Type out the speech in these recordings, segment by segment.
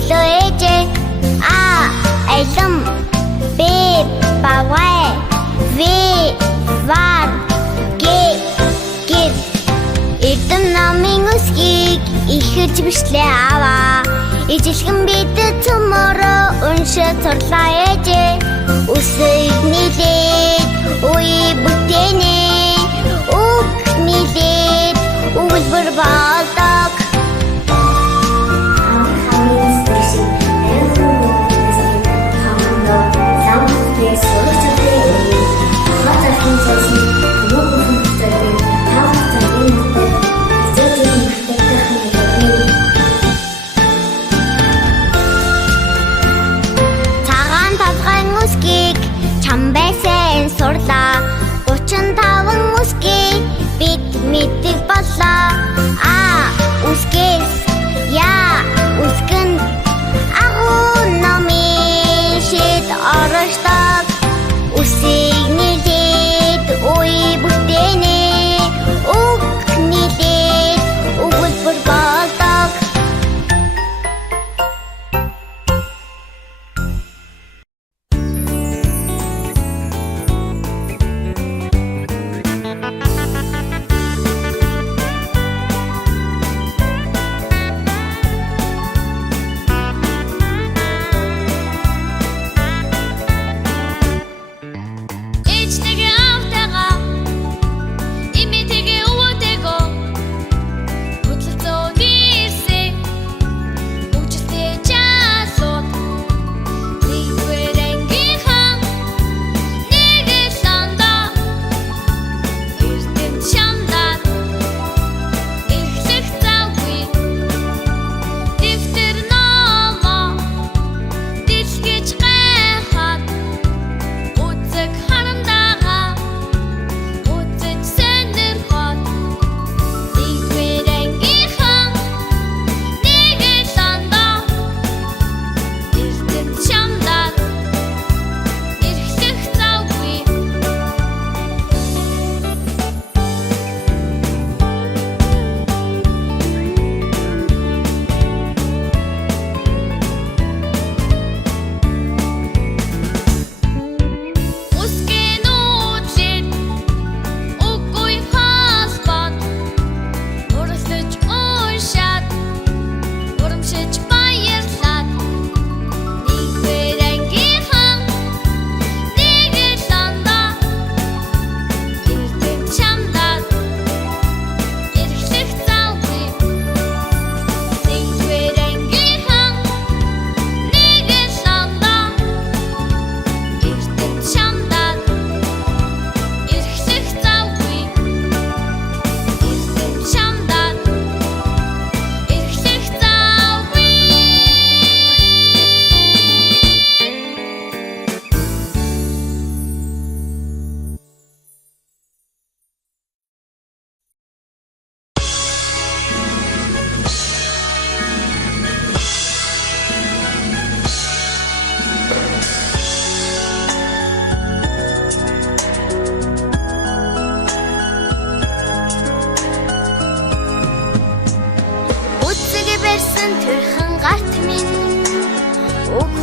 өглөө ээжээ аялам B бавай V вар гэр эрдэм намын үсгийг ихэж бишлээ аваа ижилхэн бидэд цөмөрөө уншиж сурлаа ээжээ үсэг нийлээд үе бүтээнэ үг нийлээд өгүүлбэр болдог сурлаа 35 үсгийг бид мэддэг боллоо үсгээс үсгэн агуу номын шид оршдог үсийг нийлээд үе бүтээнэ үг нийлээд өгүүлбэр болдог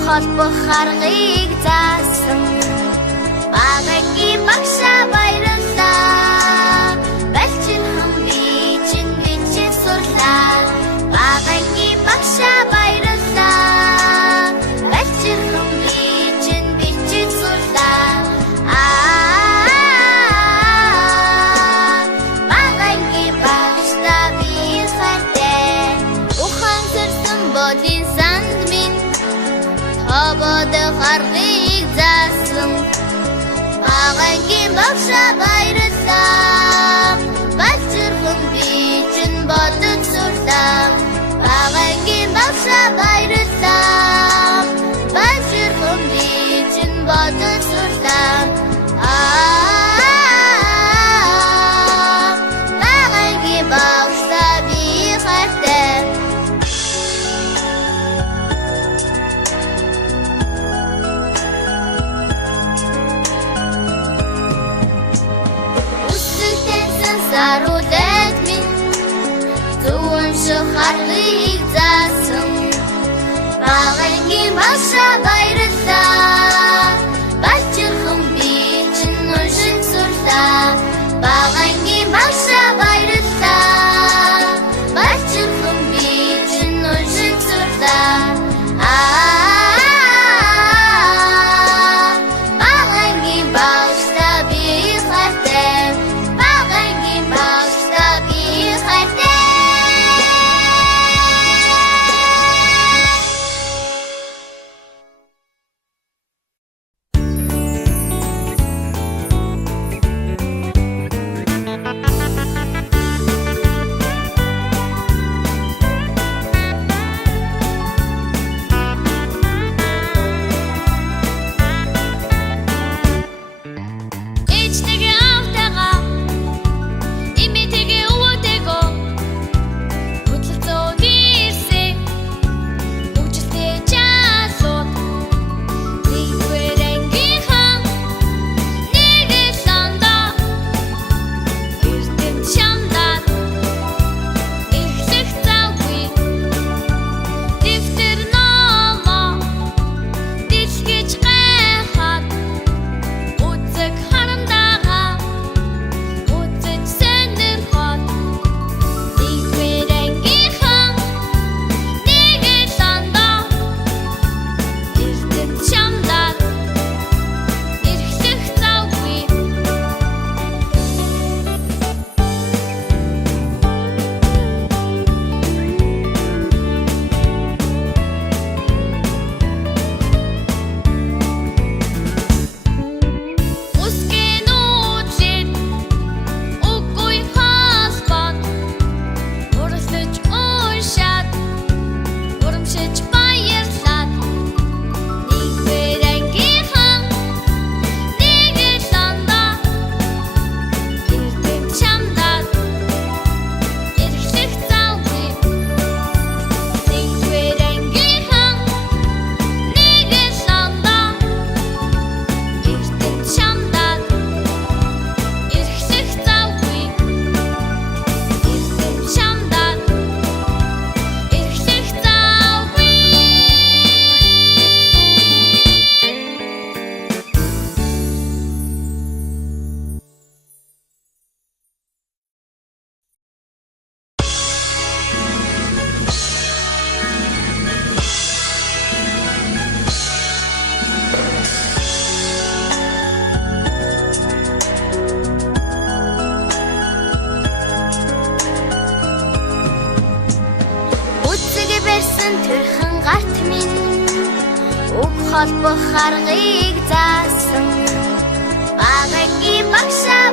холбох аргыг заасан багагийн багшаа баярлалаа балчирхан бичин бичиг сурлаа багагийн багшаа баярлалаа балчирхан бичин бичиг сурлаа багагийн багшаа би хайртай ухан сэрсэн бодин санд минь Ободох аргыг заасан багагийн багшаа баярлалаа балчирхан бичин бодож сурлаа багагийн багшаа баярлалаа балчирхан бичин бодож сурлаа багагийн багшаа би хайртай Сарулет минь зүүн шахарыг заасан баярлалаа. Бачирхан би чинь уншин сурлаа. Багангийн багшаа баярлалаа. Бачирхан би чинь уншин сурлаа. Багангийн багшаа би хайртай. Багангийн багшаа би хайртай. Ичтэйгээ автагаа имитэйгээ өвөтэйгөө хөдлөлцөө дийрсэн үжилтэй чаасууд нэгвэр ангийнхан нэгэл сандаа эрдэм шамдаад эхлэх завгүй дэвтэр номоо дэлгэж гайхаад үзэг харамдагаа үзэж сонирхоод нэгвэр ангийнхан нэгэл сандаа эрдэм шамдаад эхлэх завгүй. Үсгэн үдлээд үгүй хаалбат уралдаж уншаад урамшиж баярлаад нэгвэр ангийнхан нэгэл сандаа эрдэм шамдаад эхлэх завгүй. Нэгвэр ангийнхан нэгэл сандаа эрдэм шамдаад эхлэх завгүй. Эрдэм шамдаад эхлэх завгүй. Үцэг барьсан төрхөн гарт минь уг холбох аргыг заасан. Багангийн багшаа